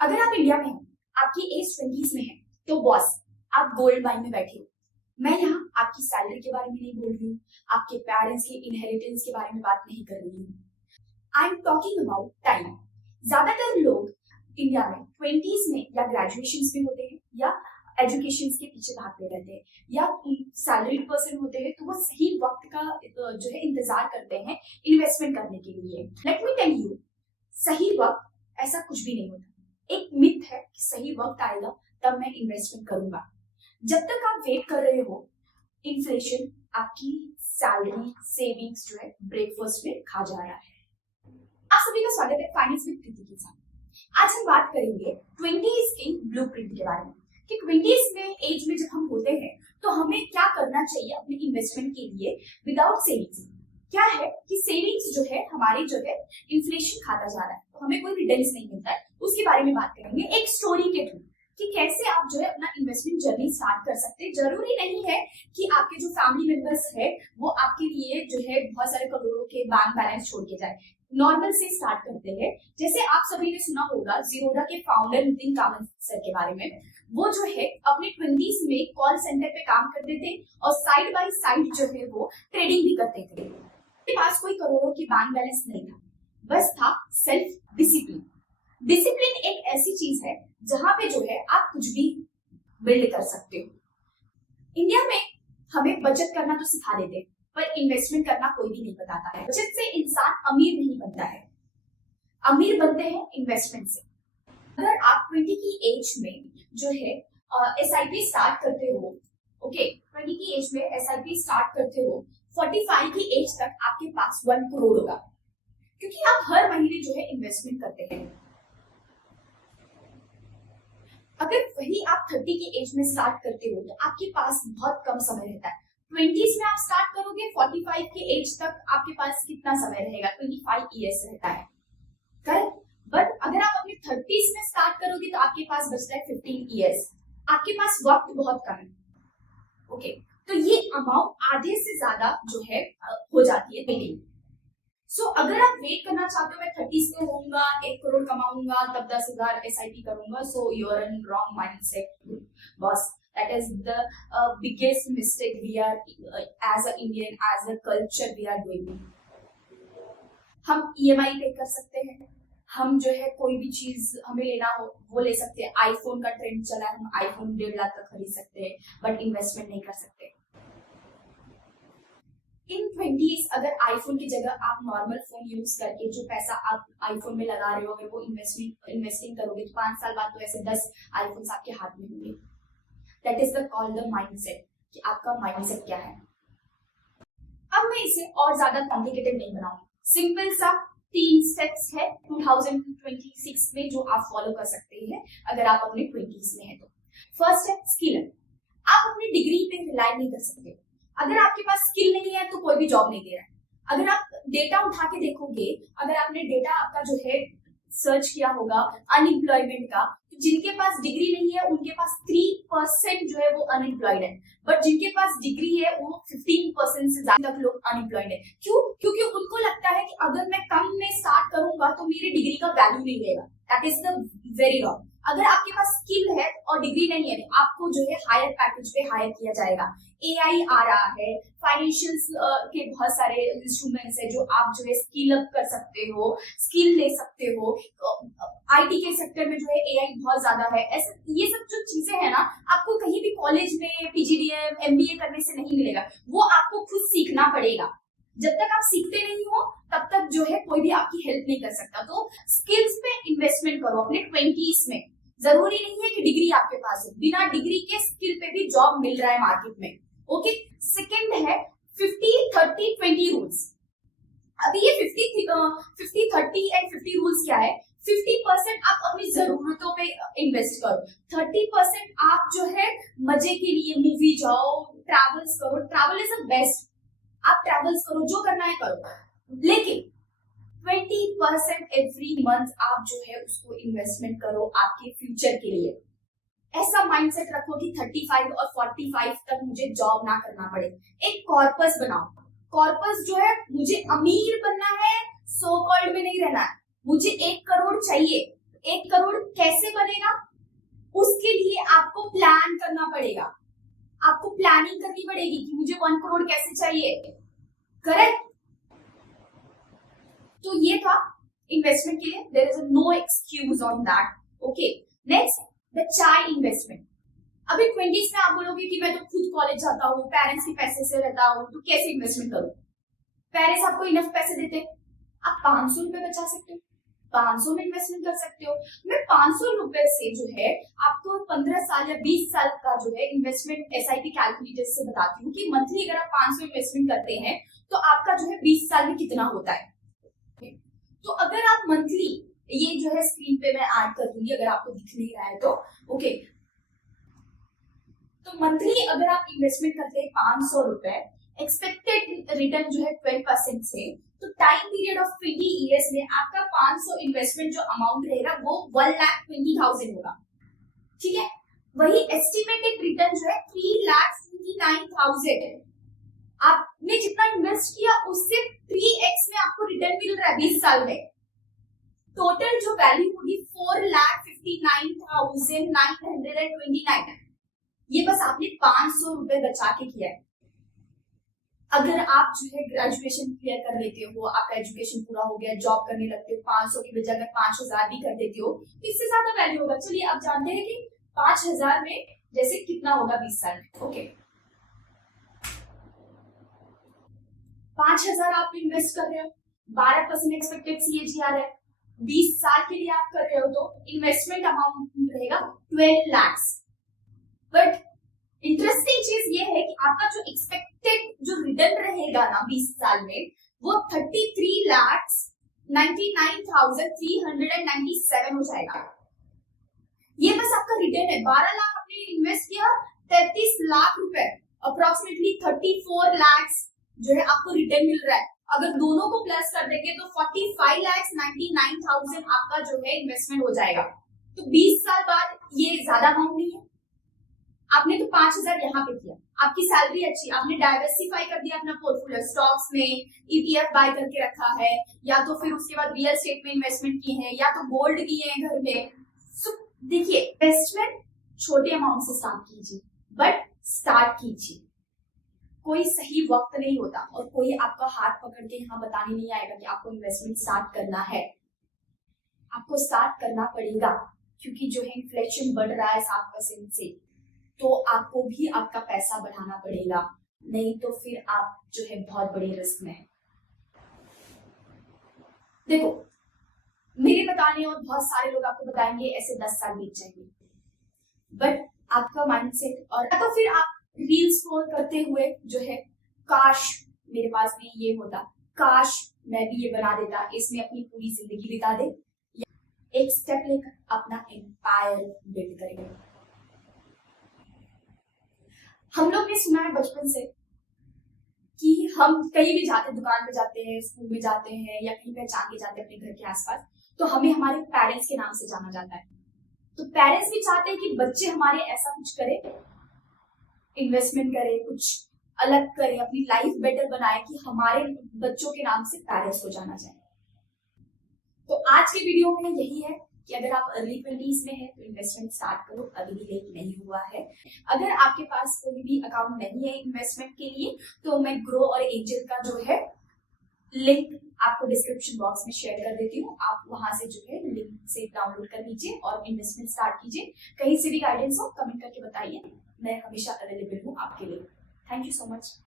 अगर आप इंडिया में हैं, आपकी एज 20s में है, तो बॉस आप गोल्ड माइन में बैठे हो। मैं यहाँ आपकी सैलरी के बारे में नहीं बोल रही हूँ, आपके पेरेंट्स के इनहेरिटेंस के बारे में बात नहीं कर रही हूँ। I am talking about time. ज्यादातर लोग इंडिया में 20s में या ग्रेजुएशन में होते हैं या एजुकेशन के पीछे भागते रहते हैं या सैलरीड पर्सन होते हैं, तो वो सही वक्त का जो है इंतजार करते हैं इन्वेस्टमेंट करने के लिए। लेट मी टेल यू, सही वक्त ऐसा कुछ भी नहीं होता। एक मिथ है कि सही वक्त आएगा तब मैं इन्वेस्टमेंट करूंगा। जब तक आप वेट कर रहे हो, इन्फ्लेशन आपकी सैलरी सेविंग्स जो है ब्रेकफास्ट में खा जा रहा है। आप सभी का स्वागत है फाइनेंस विद प्रीति के साथ। आज हम बात करेंगे 20s के ब्लूप्रिंट के बारे में कि 20s में एज में जब हम होते हैं तो हमें क्या करना चाहिए अपने इन्वेस्टमेंट के लिए विदाउट सेविंग्स। क्या है कि सेविंग्स जो है हमारी जो है इन्फ्लेशन खाता जा रहा है, तो हमें कोई रिटर्न्स नहीं मिलता है, उसके बारे में बात करेंगे एक स्टोरी के थ्रू कि कैसे आप जो है अपना इन्वेस्टमेंट जर्नी स्टार्ट कर सकते हैं। जरूरी नहीं है कि आपके जो फैमिली मेंबर्स है वो आपके लिए जो है बहुत सारे करोड़ों के बैंक बैलेंस छोड़ के जाए। नॉर्मल से स्टार्ट करते हैं। जैसे आप सभी ने सुना होगा ज़ीरोधा के फाउंडर नितिन कामत सर के बारे में। वो जो है अपने 20s में कॉल सेंटर पे काम करते थे और साइड बाय साइड जो है वो ट्रेडिंग भी करते थे। उनके पास कोई करोड़ों की बैंक बैलेंस नहीं था, बस था सेल्फ डिसिप्लिन। डिसिप्लिन एक ऐसी चीज है जहां पे जो है आप कुछ भी बिल्ड कर सकते हो। इंडिया में हमें बचत करना तो सिखा देते, पर इन्वेस्टमेंट करना कोई भी नहीं बताता है। बचत से इंसान अमीर नहीं बनता है, अमीर बनते हैं इन्वेस्टमेंट से। अगर आप 20 की एज में जो है एसआईपी स्टार्ट करते हो, ओके 20 की एज में एसआईपी स्टार्ट करते हो, 45 की एज तक आपके पास 1 करोड़ होगा, क्योंकि आप हर महीने जो है इन्वेस्टमेंट करते हैं। अगर वही आप 30 की एज में स्टार्ट करते हो तो आपके पास बहुत कम समय रहता है। 20s में आप स्टार्ट करोगे, 45 की एज तक आपके पास कितना समय रहेगा? 25 ईयर्स रहता है, करेक्ट। बट अगर आप अपने 30s में स्टार्ट करोगे तो आपके पास बचता है 15 ईयर्स। आपके पास वक्त बहुत कम है, ओके। तो ये अमाउंट आधे से ज्यादा जो है हो जाती है वेटिंग। सो अगर आप वेट करना चाहते हो मैं 30s में होऊंगा, 1 करोड़ कमाऊंगा, तब 10,000 एसआईपी करूंगा, so you are in wrong mindset boss. That is the biggest mistake we are as a Indian, as a culture we are doing. हम EMI पे कर सकते हैं, हम जो है कोई भी चीज हमें लेना हो वो ले सकते हैं। आईफोन का ट्रेंड चला है, हम आईफोन 1.5 लाख का खरीद सकते हैं, बट इन्वेस्टमेंट नहीं कर सकते। इन 20s अगर आईफोन की जगह आप नॉर्मल फोन यूज करके जो पैसा आप आईफोन में लगा रहे हो अगर वो इन्वेस्टिंग करोगे तो 5 साल बाद तो ऐसे 10 आईफोन आपके हाथ में होंगे। That is the called the mindset, कि आपका माइंडसेट क्या है। अब मैं इसे और ज्यादा कॉम्प्लिकेटेड नहीं बनाऊंगी, सिंपल सा 3 स्टेप्स है 2026 में जो आप फॉलो कर सकते हैं अगर आप अपने 20s में हैं तो। First step skill. आप अपनी डिग्री पे रिलाई नहीं कर सकते। अगर आपके पास स्किल नहीं है तो कोई भी जॉब नहीं दे रहा है। अगर आप डेटा उठा के देखोगे, अगर आपने डेटा आपका जो है सर्च किया होगा अनएम्प्लॉयमेंट का, तो जिनके पास डिग्री नहीं है उनके पास 3% जो है वो अनएम्प्लॉयड है, बट जिनके पास डिग्री है वो 15% से ज्यादा लोग अनएम्प्लॉयड है। क्यों? क्योंकि उनको लगता है कि अगर मैं कम में स्टार्ट करूंगा तो मेरी डिग्री का वैल्यू नहीं रहेगा। That is the very wrong. अगर आपके पास स्किल है और डिग्री नहीं है तो आपको जो है हायर पैकेज पे हायर किया जाएगा। एआई आ रहा है, फाइनेंशियल के बहुत सारे इंस्ट्रूमेंट्स है जो आप जो है स्किल अप कर सकते हो, स्किल ले सकते हो। आईटी के सेक्टर में जो है एआई बहुत ज्यादा है। ऐसे ये सब जो चीजें है ना, आपको कहीं भी कॉलेज में पीजीडीएम एमबीए करने से नहीं मिलेगा, वो आपको खुद सीखना पड़ेगा। जब तक आप सीखते नहीं हो तब तक जो है कोई भी आपकी हेल्प नहीं कर सकता। तो स्किल्स पे इन्वेस्टमेंट करो अपने 20s में। जरूरी नहीं है कि डिग्री आपके पास है, बिना डिग्री के स्किल पे भी जॉब मिल रहा है मार्केट में, ओके। सेकंड है 50-30-20 रूल्स। अभी ये 50-30 एंड 50 रूल्स क्या है? 50% आप अपनी जरूरतों पे इन्वेस्ट करो, 30% आप जो है मजे के लिए मूवी जाओ, ट्रैवल्स करो। ट्रैवल इज द बेस्ट, आप ट्रैवल्स करो, जो करना है करो, लेकिन 20% एवरी मंथ आप जो है उसको इन्वेस्टमेंट करो आपके फ्यूचर के लिए। ऐसा माइंडसेट रखो कि 35 और 45 तक मुझे जॉब ना करना पड़े। एक कॉर्पस बनाओ। कॉर्पस जो है, मुझे अमीर बनना है, सो कॉल्ड में नहीं रहना है, मुझे 1 करोड़ चाहिए। 1 करोड़ कैसे बनेगा? उसके लिए आपको प्लान करना पड़ेगा, आपको प्लानिंग करनी पड़ेगी कि मुझे 1 करोड़ कैसे चाहिए, करेक्ट? तो ये था इन्वेस्टमेंट के लिए, there is no excuse on that. Okay, next the chai investment. अभी 20s में आप बोलोगे कि मैं तो खुद कॉलेज जाता हूँ, पेरेंट्स के पैसे से रहता हूँ, तो कैसे इन्वेस्टमेंट करूँ? पेरेंट्स आपको इनफ पैसे देते, आप 500 रुपए बचा सकते हो, 500 में इन्वेस्टमेंट कर सकते हो। मैं 500 रुपए से जो है आपको 15 साल या 20 साल का जो है इन्वेस्टमेंट SIP कैलकुलेटर से बताती हूँ कि मंथली अगर आप 500 इन्वेस्टमेंट करते हैं तो आपका जो है 20 साल में कितना होता है। तो अगर आप मंथली, ये जो है स्क्रीन पे मैं ऐड कर दूंगी अगर आपको दिख नहीं रहा है तो, ओके, तो मंथली अगर आप इन्वेस्टमेंट करते हैं 500 रुपए, एक्सपेक्टेड रिटर्न जो है 12% से, तो टाइम पीरियड ऑफ 20 इयर्स में आपका 500 इन्वेस्टमेंट जो अमाउंट रहेगा वो 1,20,000 होगा, ठीक है? वही एस्टिमेटेड रिटर्न जो है 3,29,000 है। आपने जितना इन्वेस्ट किया उससे 3x में आपको रिटर्न मिल रहा है 20 साल में। टोटल जो वैल्यू होगी 4,59,929 है। ये बस आपने 500 रुपए बचा के किया है। अगर आप जो है ग्रेजुएशन क्लियर कर लेते हो, आपका एजुकेशन पूरा हो गया, जॉब करने लगते हो, 500 की बजाय अगर 5,000 भी कर देते हो तो इससे ज्यादा वैल्यू होगा। चलिए आप जानते हैं कि 5,000 में जैसे कितना होगा 20 साल में। ओके, 5,000 आप इन्वेस्ट कर रहे हो, 12% एक्सपेक्टेड CAGR है, 20 साल के लिए आप कर रहे हो तो इन्वेस्टमेंट अमाउंट रहेगा 12 लाख। बट इंटरेस्टिंग चीज ये है कि आपका जो एक्सपेक्टेड जो रिटर्न रहेगा ना 20 साल में वो 33,99,397 हो जाएगा। ये बस आपका रिटर्न है। 12 लाख आपने इन्वेस्ट किया, 33 लाख रुपए, अप्रोक्सीमेटली 34 लाख जो है आपको रिटर्न मिल रहा है। अगर दोनों को प्लस कर देंगे तो 45,99,000 आपका जो है इन्वेस्टमेंट हो जाएगा। तो 20 साल बाद ये ज्यादा अमाउंट नहीं है। आपने तो 5,000 यहाँ पे किया, आपकी सैलरी अच्छी, आपने डाइवर्सिफाई कर दिया अपना पोर्टफोलियो, स्टॉक्स में ETF बाय करके रखा है, या तो फिर उसके बाद रियल एस्टेट में इन्वेस्टमेंट की है, या तो गोल्ड की है घर में। सो देखिए, इन्वेस्टमेंट छोटे अमाउंट से स्टार्ट कीजिए, बट स्टार्ट कीजिए। कोई सही वक्त नहीं होता और कोई आपका हाथ पकड़ के यहाँ बताने नहीं आएगा कि आपको इन्वेस्टमेंट स्टार्ट करना है। आपको स्टार्ट करना पड़ेगा क्योंकि जो है इन्फ्लेशन बढ़ रहा है 7% से, तो आपको भी आपका पैसा बढ़ाना पड़ेगा, नहीं तो फिर आप जो है बहुत बड़े रिस्क में है। देखो, मेरे बताने और बहुत सारे लोग आपको बताएंगे ऐसे 10 साल बीत जाएंगे, बट आपका माइंडसेट, और तो फिर आप रील स्क्रॉल करते हुए जो है काश मेरे पास भी ये होता, काश मैं भी ये बना देता, इसमें अपनी पूरी जिंदगी बिता दे, एक स्टेप लेकर अपना एम्पायर बिल्ड करेंगे। हम लोग ने सुना है बचपन से कि हम कहीं भी जाते, दुकान में जाते हैं, स्कूल में जाते हैं, या कहीं पहचान के जाते हैं अपने घर के आसपास, तो हमें हमारे पेरेंट्स के नाम से जाना जाता है। तो पेरेंट्स भी चाहते हैं कि बच्चे हमारे ऐसा कुछ करें, इन्वेस्टमेंट करें, कुछ अलग करें, अपनी लाइफ बेटर बनाए, कि हमारे बच्चों के नाम से पेरेंट्स को जाना जाए। तो आज के वीडियो में यही है कि अगर आप अर्ली 20s में है तो इन्वेस्टमेंट स्टार्ट करो, अभी भी लेट नहीं हुआ है। अगर आपके पास कोई भी अकाउंट नहीं है इन्वेस्टमेंट के लिए, तो मैं ग्रो और एंजल का जो है लिंक आपको डिस्क्रिप्शन बॉक्स में शेयर कर देती हूँ। आप वहां से जो है लिंक से डाउनलोड कर लीजिए और इन्वेस्टमेंट स्टार्ट कीजिए। कहीं से भी गाइडेंस हो कमेंट करके बताइए, मैं हमेशा अवेलेबल हूँ आपके लिए। Thank you so much.